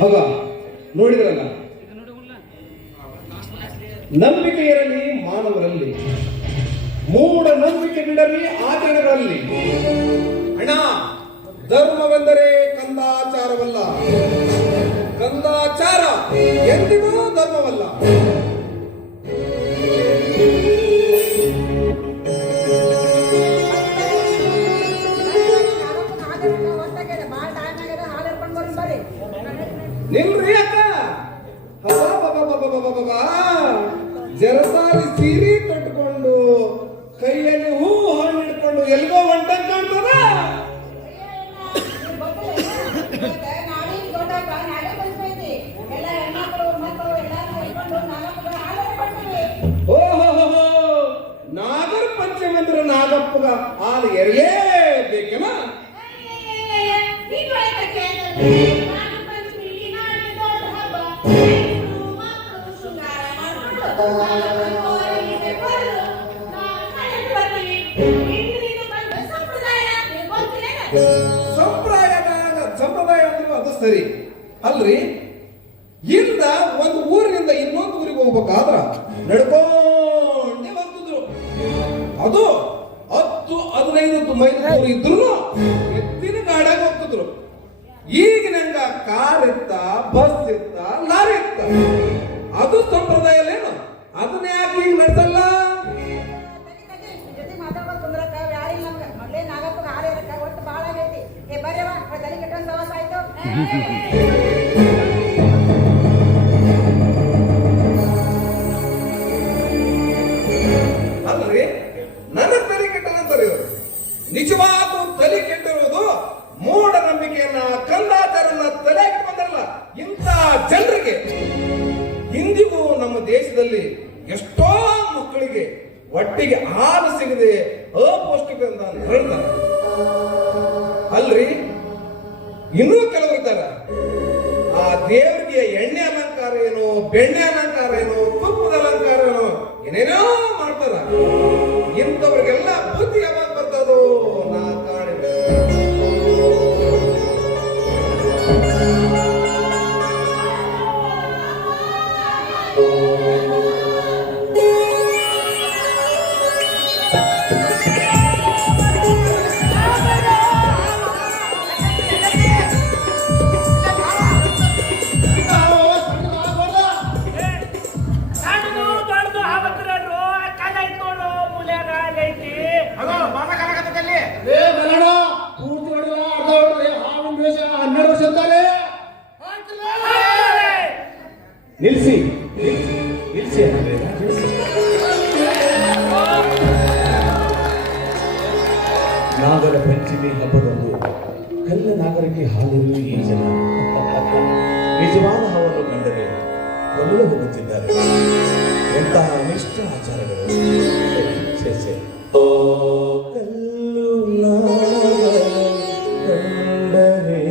ಹೌದಾ? ನೋಡಿದ್ರಲ್ಲ, ನಂಬಿಕೆ ಇರಲಿ ಮಾನವರಲ್ಲಿ, ಮೂಢ ನಂಬಿಕೆ ಬಿಡಲಿ ಆಚರಣೆಗಳಲ್ಲಿ. ಅಣ್ಣ, ಧರ್ಮವೆಂದರೆ ಕಂದಾಚಾರವಲ್ಲ, ಕಂದಾಚಾರ ಎಂದಿಗೂ ಧರ್ಮವಲ್ಲ. ನಿಲ್ರಿ ಅಕ್ಕ, ಜರಸಾರಿ ಸೀರೆ ಕಟ್ಕೊಂಡು ಕೈಯಲ್ಲಿ ಹೂ ಹಣ್ಣು ಹಿಡ್ಕೊಂಡು ಎಲ್ಗೋ ಹೊಂಟ ಕಾಣ್ತದ. ಓಹೋ, ನಾಗರ ಪಂಚಮಿ ಅಂದ್ರೆ ನಾಗಪ್ಪಗ ಹಾಲು ಎರಲೇಬೇಕೇನ? ಸಂಪ್ರದಾಯ ಅಂದ್ರೆ ಅದು ಸರಿ ಅಲ್ರಿ. ಇಂದ ಒಂದು ಊರಿನಿಂದ ಇನ್ನೊಂದು ಊರಿಗೆ ಹೋಗ್ಬೇಕಾದ್ರ ನಡ್ಕೊಂಡೇ ಹೋಗ್ತಿದ್ರು. ಅದು 10-15 ಮೈಲ್ ಇದ್ರು ಎತ್ತಿನ ಗಾಡಿಯಾಗ ಹೋಗ್ತಿದ್ರು. ಈಗಿನಂಗ ಕಾರ್ ಇತ್ತ, ಬಸ್ ಇತ್ತ, ಲಾರಿ ಇತ್ತ. ಅದು ಸಂಪ್ರದಾಯ ಅಲ್ಲೇನು? ಅದನ್ನ ಯಾಕೆ ಈಗ ನಡೆಸಲ್ಲ? ಅಲ್ರಿ, ನನ್ನ ತಲೆ ಕೆಟ್ಟದಂತಾರೆ ಇವರು. ನಿಜವಾದ ತಲೆ ಕೆಟ್ಟಿರುವುದು ಮೂಢನಂಬಿಕೆಯನ್ನ, ಕಂದಾಚಾರನ್ನ ತಲೆ ಬಂದಲ್ಲ ಇಂಥ ಜನರಿಗೆ. ಇಂದಿಗೂ ನಮ್ಮ ದೇಶದಲ್ಲಿ ಎಷ್ಟೋ ಮಕ್ಕಳಿಗೆ ಒಟ್ಟಿಗೆ ಹಾಲು ಸಿಗದೆ ಅಪೌಷ್ಟಿಕ ಅಂತ ಹೇಳ್ತಾರೆ ಅಲ್ರಿ. ಇನ್ನೂ ಕೆಲವರು ಇದ್ದಾರೆ, ಆ ದೇವರಿಗೆ ಎಣ್ಣೆ ಅಲಂಕಾರ ಏನೋ, ಬೆಣ್ಣೆ ಅಲಂಕಾರ ಏನೋ, ತುಪ್ಪದ ಅಲಂಕಾರ ಏನೋ, ಏನೇನೋ ಮಾಡ್ತಾರ. ಇಂಥವ್ರಿಗೆಲ್ಲ ಬುದ್ಧಿ ಯಾವಾಗ ಬರ್ತದೋ ನಾ ಕಾಣಿದೆ. ನಿಲ್ಸಿ ನಿಲ್ಸಿ ನಾಗರ ಪಂಚಮಿ ಹಬ್ಬದಂದು ಕಲ್ಲ ನಾಗರಿಗೆ ಹಾಲಿರುವ ಈ ಜನ ನಿಜವಾದ ಹಾವನ್ನು ಕಂಡರೆ ಕೊಲ್ಲಲು ಹೋಗುತ್ತಿದ್ದಾರೆ. ಎಂತಹ ಅನಿಷ್ಟ ಆಚಾರಗಳು. ಕಲ್ಲು ಕಂಡರೆ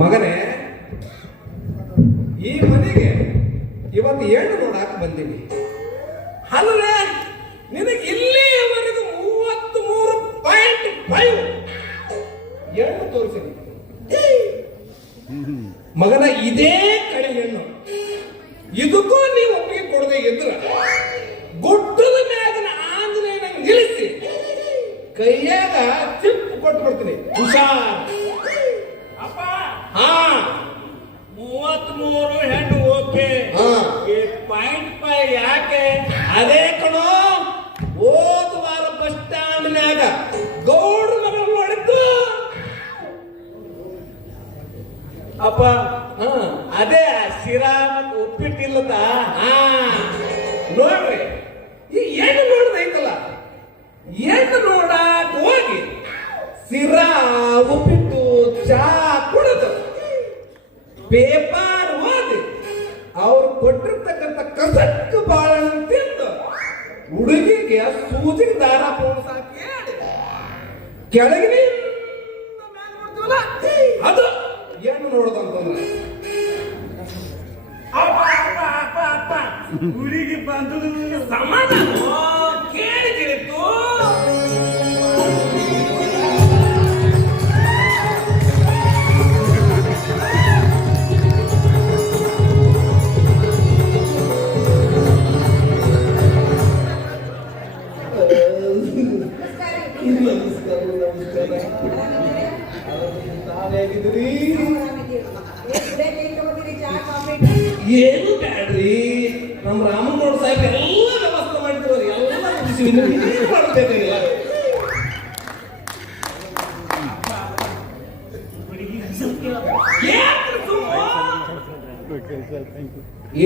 ಮಗನೇ, ಈ ಮನೆಗೆ ಇವತ್ತು ಹೆಣ್ಣು ನೋಡಾಕ ಬಂದೀನಿ. ಅಲ್ಲೇ ನಿನಗೆ ಇಲ್ಲಿಯವರೆಗೂ 33.5 ಹೆಣ್ಣು ತೋರಿಸಿನಿ. ಮಗನ ಇದೇ ಕಡೆ ಹೆಣ್ಣು, ಇದಕ್ಕೂ ನೀವು ಒಪ್ಪಿಗೆ ಕೊಡದೆ ಇದ್ರ ಗುಡ್ಡದ ಮ್ಯಾಗಿನ ಆಂಜನೇಯನ ನಿಲ್ಲಿಸಿ ಕೈಯಾಗ ಚಿಪ್ ಕೊಟ್ಟು ಬರ್ತೀನಿ. ಹುಷಾರ್. ಅಪ್ಪ ಹಾ 33 ಹೆಣ್ಣು ಓಕೆ. ಹಾ. ಪಾಯಿಂಟ್ ಯಾಕೆ? ಅದೇ ಕಣೋ, ಹೋದ ವಾರ ಬಸ್ ಸ್ಟ್ಯಾಂಡ್ನ್ಯಾಗ ಗೌಡ್ರ ಮಗಳು ನೋಡಿದ್ದು. ಅಪ್ಪ ಅದೇ ಶಿರಾ ಮತ್ತು ಉಪ್ಪಿಟ್ಟಿಲ್ಲದ. ನೋಡ್ರಿ, ಈ ಹೆಣ್ಣು ನೋಡ್ದೈತಲ್ಲ, ಹೆಣ್ಣು ನೋಡಾಕ ಹೋಗಿ ಸಿರಾ ಉಪ್ಪಿಟ್ಟು ಚಾ ಕುಡಿದು ಪೇಪರ್ ಓದಿ ಅವ್ರು ಕೊಟ್ಟಿರ್ತಕ್ಕಂಥ ಕಸಕ್ಕು ಬಾಳೆಹಣ್ಣು ತಿಂದು ಹುಡುಗಿಗೆ ಸೂಜಿ ದಾರ ಪೋಣಿಸಾಕಿ ಕೆಳಗಿನ ಅದು ಹೆಣ್ಣು ನೋಡೋದಂತಂದ್ರೆ ಹುಡುಗಿ ಬಂದು ಸಮಾಧಾನ ಕೇಳಿತು. ಏನು ಬ್ಯಾಡ್ರಿ, ನಮ್ಮ ರಾಮನಗೌಡ ಸಾಹೇಬ್ ಎಲ್ಲ ವ್ಯವಸ್ಥೆ ಮಾಡಿದ್ರು, ಎಲ್ಲ ಮಾಡಬೇಕಾಗಿಲ್ಲ.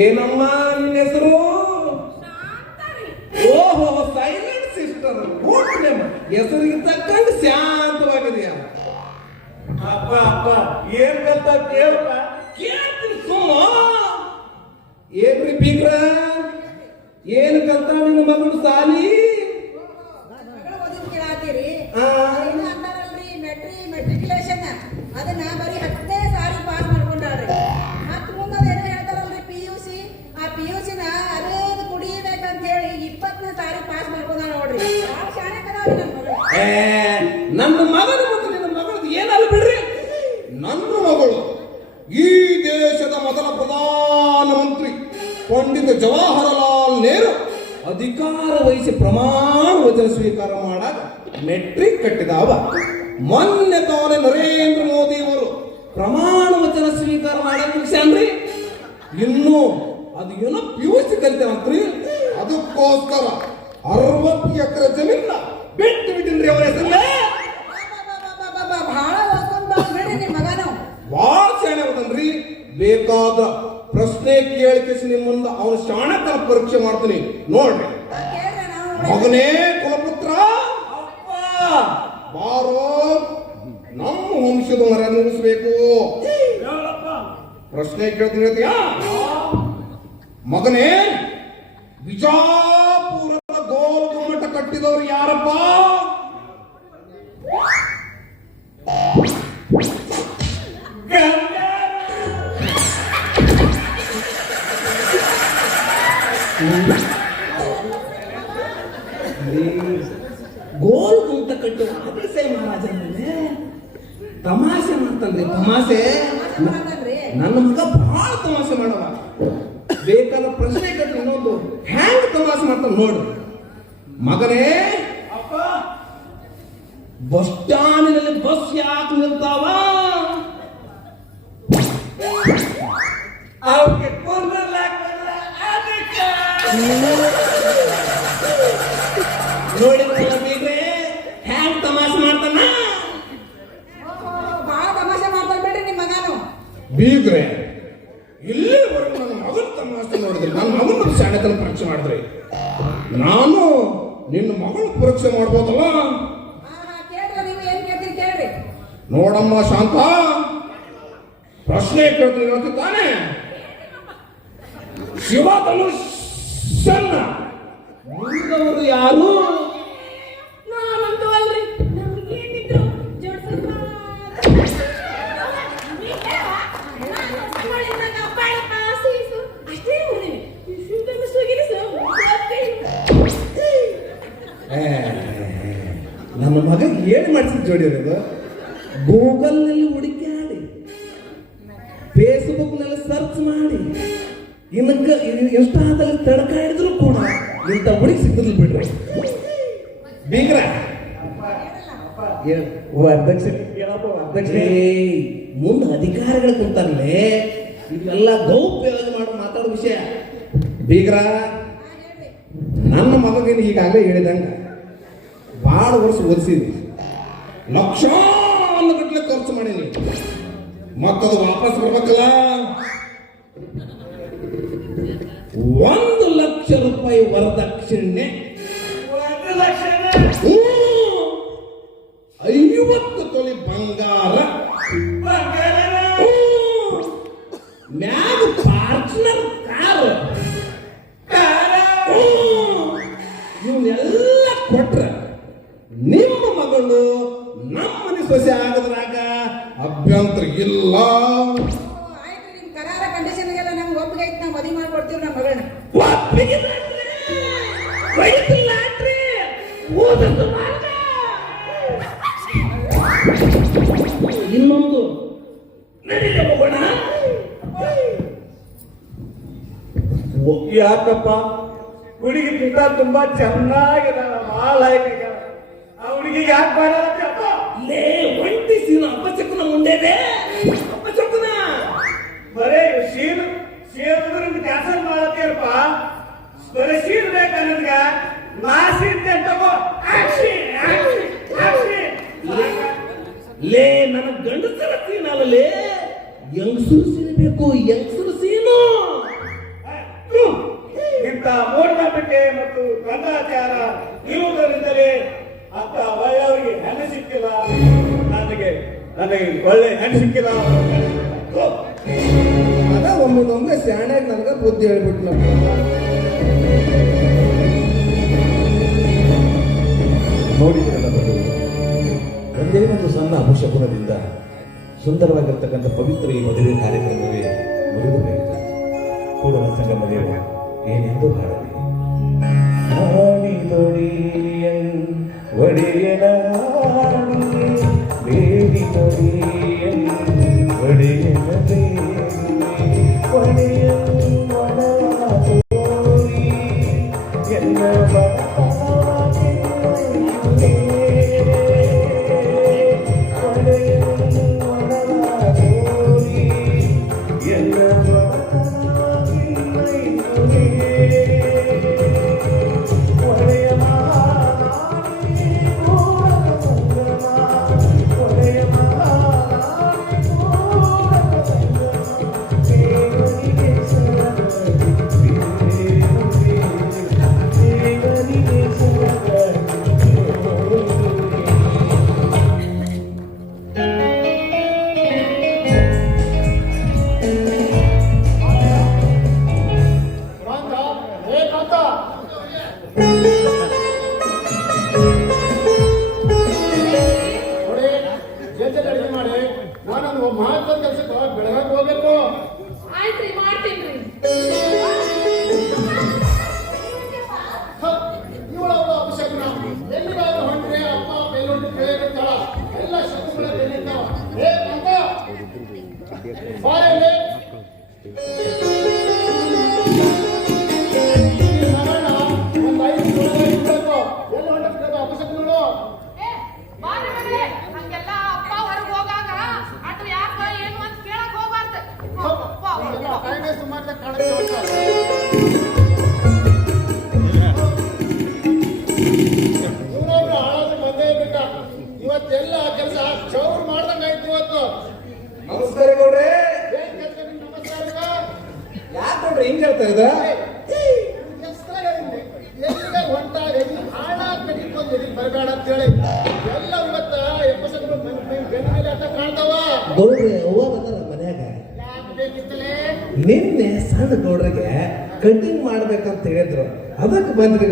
ಏನಮ್ಮ ನಿನ್ನ ಹೆಸರು? ಓಹೋ, ಸೈಲೆಂಟ್ ಸಿಸ್ಟರ್. ಹೆಸರಿಗೆ ತಕ್ಕಂಡು ಶಾಂತವಾಗಿದೆಯಾ? ಅಪ್ಪ ಅಪ್ಪ ಏನ್ ಗೊತ್ತ ಕೇಳಪ್ಪ. ಕೇಳ್ತೀನಿ ಸುಮ್ಮ. ಏನ್ರಿ ಬೀಗ್ರ, ಏನು ಕಲ್ತ ನಿನ್ನ ಮಗಳು ಸಾಲಿ? ಮೆಟ್ರಿಕ್ಯುಲೇಷನ್ ಅದನ್ನ ಬರೀ 10ನೇ ಸಾರಿ ಪಾಸ್ ಮಾಡ್ಕೊಂಡ್ರಿ. ಮತ್ ಮುಂದೇನೋ ಹೇಳ್ತಾರಲ್ರಿ PUC, ಆ PUC ನ ಅರೇದು ಕುಡಿಬೇಕಂತ ಹೇಳಿ 20ನೇ ಸಾರಿ ಪಾಸ್ ಮಾಡ್ಕೊಂಡ ನೋಡ್ರಿ. ಶಾಣೆ ಕದಾವ್ರಿ ನನ್ನ ಮಗಳು. ನನ್ನ ಮಗನ ಮತ್ತು ನಿನ್ನ ಮಗಳದ್ದು ಏನಲ್ಲ ಬಿಡ್ರಿ. ನನ್ನ ಮಗಳು ಈ ದೇಶದ ಮೊದಲ ಪ್ರಧಾನಮಂತ್ರಿ ಪಂಡಿತ ಜವಾಹರಲಾಲ್ ನೆಹರು ಅಧಿಕಾರ ವಹಿಸಿ ಪ್ರಮಾಣ ವಚನ ಸ್ವೀಕಾರ ಮಾಡಾಗ ಮೆಟ್ರಿಕ್ ಕಟ್ಟಿದವ. ಮೊನ್ನೆ ತಾನೇ ನರೇಂದ್ರ ಮೋದಿ ಅವರು ಪ್ರಮಾಣ ವಚನ ಸ್ವೀಕಾರ ಮಾಡಕ್ ಮುಗಿಸ್ಯಾನ್ರಿ. ಇನ್ನು ಅದು ಏನೋ PUC ಕಲಿತೇವಂತ್ರಿ. ಅದಕ್ಕೋಸ್ಕರ 60 ಎಕರೆ ಜಮೀನ ಬಿಟ್ಟು ಬಿಟ್ಟಿನ್ರಿ ಅವರ ಹೆಸರಲ್ಲೇ. ಬಹಳ ಓದ್ಕೊಂಡ್ ಬಿಡ್ರಿ ನಿಮ್ ಮಗನು. ಭಾಳ ಶಾಣೆ ಹೋದನ್ರಿ. ಬೇಕಾದ ಪ್ರಶ್ನೆ ಕೇಳಿಕೆಸಿ ನಿಮ್ಮ ಮುಂದೆ ಅವನ ಶಾಣತನ ಪರೀಕ್ಷೆ ಮಾಡ್ತೀನಿ ನೋಡ್ರಿ. ಕೇಳ್ರಿ ನಾವು ಮಗನೇ ಕುಲಪುತ್ರ, ಬಾರೋ ನಮ್ಮ ವಂಶದ ಮರ ಮುಗಿಸ್ಬೇಕು. ಪ್ರಶ್ನೆ ಕೇಳ್ತೀನಿ ಹೇಳ್ತೀಯಾ? ಮಗನೇ, ಬಿಜಾಪುರದ ಗೋಲ್ ಗುಮ್ಮಟ ಕಟ್ಟಿದವರು ಯಾರಪ್ಪ? ಗೋಲ್ ಗುಮ್ಮಟ ಕಟ್ಟುವ ಆದಿಸೆ ಮಹಾರಾಜನೇ ತಮಾಷೆ ಮಾಡ್ತಾನ್ರಿ. ತಮಾಷೆ ನನ್ನ ಮಗ ಬಹಳ ತಮಾಷೆ ಮಾಡವ. ಬೇಕಾದ ಪ್ರಶ್ನೆ ಕೇಳ್ತೀನಿ, ಇನ್ನೊಂದು ಹ್ಯಾಂಗ್ ತಮಾಷೆ ಮಾಡ್ತಾನೆ ನೋಡ್ರಿ. ಮಗನೇ, ಬಸ್ ಸ್ಟ್ಯಾಂಡಿನಲ್ಲಿ ಬಸ್ ಯಾಕೆ ನಿಲ್ತಾವ? ಅವಕ್ಕೆ ಕೂದಲಾಗಲ್ಲ ಅದಕ್ಕೆ. ನೋಡಿದ್ರಲ್ಲ ಬೀಗ್ರೆ, ಹ್ಯಾಂಗ್ ತಮಾಷೆ ಮಾಡ್ತಾನ? ಬಹಳ ತಮಾಷೆ ಮಾಡ್ತಾನೆ ಬಿಡ್ರಿ ನಿಮ್ ಮಗನು. ಬೀಗ್ರೆ, ಇಲ್ಲಿವರೆಗೂ ನನ್ನ ಮಗನ ತಮಾಷೆ ನೋಡಿದ್ರಿ, ನನ್ನ ಮಗನ ಶಾಣೆತನ ಪರೀಕ್ಷೆ ಮಾಡಿದ್ರಿ. ನಾನು ನಿನ್ನ ಮಗಳ ಪರೀಕ್ಷೆ ಮಾಡ್ಬೋದಲ್ಲ? ಕೇಳ್ರಿ, ನೀವು ಏನ್ ಕೇಳ್ತೀರಿ ಕೇಳ್ರಿ. ನೋಡಮ್ಮ ಶಾಂತ, ಪ್ರಶ್ನೆ ಕೇಳ್ತೀನಿ ಹೇಳ್ತಿದ್ದಾನೆ. ಶಿವಧನುಷ್ಯನ್ನ ಮುರಿದವರು ಯಾರು? ನಾನಂತೂ ಅಲ್ರಿ, ನಮ್ಗೇನಿದ್ರು ಜೋಡ್ಸಲ್ಲ. ಅಷ್ಟೇ ನಮ್ಮ ಮಗ ಏನು ಮಾಡಿಸಿದ ಜೋಡಿ ಅದು ಗೂಗಲ್ ನಲ್ಲಿ ಹುಡುಕಾಡಿ ಖರ್ಚು ಮಾಡಿ ಇನ್ಕ ಎಷ್ಟಾದಲ್ಲಿ ತಡಕ ಹಿಡಿದ್ರು ಕೂಡ ಇಂಥ ಹುಡುಗಿ ಸಿಕ್ಕಿರ್ಲಿ ಬಿಡ್ರಿ ಬೀಗ್ರ ವರದಕ್ಷಿಣೆ ಕೇಳಪ್ಪ ವರದಕ್ಷಿಣೆ ಮುಂದೆ ಅಧಿಕಾರಿಗಳು ಕುಂತಾರಲ್ಲೇ ಇದೆಲ್ಲ ಗೌಪ್ಯವಾಗಿ ಮಾಡಿ ಮಾತಾಡೋ ವಿಷಯ ಬೀಗ್ರ ನನ್ನ ಮಗನಿಗೆ ಈಗಾಗಲೇ ಹೇಳಿದಂಗ ಭಾಳ ವರ್ಷ ಓದಿಸಿದ್ವಿ ಲಕ್ಷಾನುಗಟ್ಟಲೆ ಖರ್ಚು ಮಾಡೀನಿ ಮತ್ತದು ವಾಪಸ್ ಬರ್ಬೇಕಲ್ಲ 1,00,000 ರೂಪಾಯಿ ವರದಕ್ಷಿಣೆ 1,00,000 50 ತೊಲೆ ಬಂಗಾರ ಮ್ಯಾಗ ಫಾರ್ಚುನರ್ ಕಾರ್ ಇವನ್ನೆಲ್ಲ ಕೊಟ್ರ ನಿಮ್ಮ ಮಗಳು ನಮ್ಮ ಮನೆ ಸೊಸೆ ಆಗದ್ರಾಗ ಅಭ್ಯಂತರ ಇಲ್ಲ. ಆಯ್ತು ನಿಮ್ ಕರಾರ ಕಂಡೀಷನ್ಗೆಲ್ಲ ನಮ್ಗೆ ಒಪ್ಪಿಗೆ ಐತಿ ನಾವು ಮದುವೆ ಮಾಡ್ಕೊಡ್ತೀವಿ ನಮ್ಮ ಮಗಳನ್ನ. ಇನ್ನೊಂದು ನಡೀಲಿ ಹೋಗೋಣ. ಯಾಕಪ್ಪ ಹುಡುಗಿ ಪಿತ ತುಂಬಾ ಚೆನ್ನಾಗಿದ್ದಾಳ ಭಾಳ ಆಯ್ತು ಆ ಹುಡುಗಿ ಯಾಕೆ ಬರಲ್ಲಪ್ಪ ಲೇ ಒಂಟಿ ಸೀನ ಅಪಚಕನ ಮುಂದೆದೆ ಅಪಚಕನ ಬರೇ ಶೀರ್ದ್ರಿಂದ ಕ್ಯಾನ್ಸಲ್ ಮಾಡತ್ತೀರಪ್ಪ ಬರೇ ಶೀರ್ ಬೇಕನ್ನೋದ್ಗ ನಾ ಸೀರ್ತೆ ತಗೋ ಲೇ ನನ್ನ ಗಂಡಸರ ಸೀನಲ್ಲೇ ಯಂಗ್ಸರು ಸೀನ್ ಬೇಕು ಯಂಗ್ಸರು ಸೀನು. ಇಂಥ ಮೂಢನಂಬಿಕೆ ಮತ್ತು ಕಂದಾಚಾರ ಇರುವುದರಿಂದಲೇ ಅಂತ ಒಳ್ಳೆಯವರಿಗೆ ಹೆಣ್ಣು ಸಿಕ್ಕಿಲ್ಲ ನನಗೆ ಒಳ್ಳೆ ಹೆಣ್ಣು ಸಿಕ್ಕಿಲ್ಲ ಅದ ಒಮ್ಮೆ ಶಾಣೆಗೆ ನನಗ ಬುದ್ಧಿ ಹೇಳ್ಬಿಟ್ಲ. ನೋಡಿದ್ರಲ್ಲ ಒಂದೇ ಒಂದು ಸಣ್ಣ ಅಪಶಕುನದಿಂದ ಸುಂದರವಾಗಿರ್ತಕ್ಕಂಥ ಪವಿತ್ರ ಈ ಮದುವೆ ಕಾರ್ಯಕ್ರಮವೇ ಮುರಿದು ಹೋಯಿತು. ಕೂಡಲ ಸಂಗಮ ದೇವ ಏನೆಂದು ಹಾಡಲಿ ಹಾಡಿದೊಡಿಯನ್ ಒಡೆಯನ ಬೇಡಿ ತೊಡಿಯನ್ ಒಡೆಯನ ಒಡೆಯನ್ ಒಡಲಾಗೋರಿ ಎನ್ನ ಆಯ್ತ್ರಿ ಮಾಡ್ತೀನ್ರಿ. ಬಾರಿ ಬಿಡ್ರಿ, ಹಂಗೆಲ್ಲ ಅಪ್ಪ ಹೊರಗೆ ಹೋಗಾಗ ಅದು ಯಾಕ ಏನು ಅಂತ ಕೇಳಕ್ ಹೋಗ್ಬಾರ್ದು. ಇವತ್ತೆಲ್ಲ ಕೆಲಸ ಚೌರ್ ಮಾಡ್ದಂಗಾಯ್ತು ಇವತ್ತು. ನಮಸ್ಕಾರ ಗೌಡ್ರೆ. ನಮಸ್ಕಾರ. ಯಾಕೆ ಗೌಡ್ರೆ ಹಿಂಗ್ ಹೇಳ್ತಾ ಇದ್ದ? ಬರಬೇಡ ಅಂತ ಹೇಳಿ ಎಲ್ಲ ಇವತ್ತ ಬೆನ್ನ ಮೇಲೆ ಅಟ್ಟ ಕಾಣ್ತಾವ. ಗೌಡ್ರೆ ಅವ್ವ ಬಂದಾರ ಮನ್ಯಾಗ. ಯಾಕೆ ಬೇಕಿತ್ತಲೇ? ನಿನ್ನೆ ಸಣ್ಣ ಗೌಡ್ರಿಗೆ ಕಟಿಂಗ್ ಮಾಡ್ಬೇಕಂತ ಹೇಳಿದ್ರು, ಅದಕ್ಕೆ ಬಂದ್ರಿ.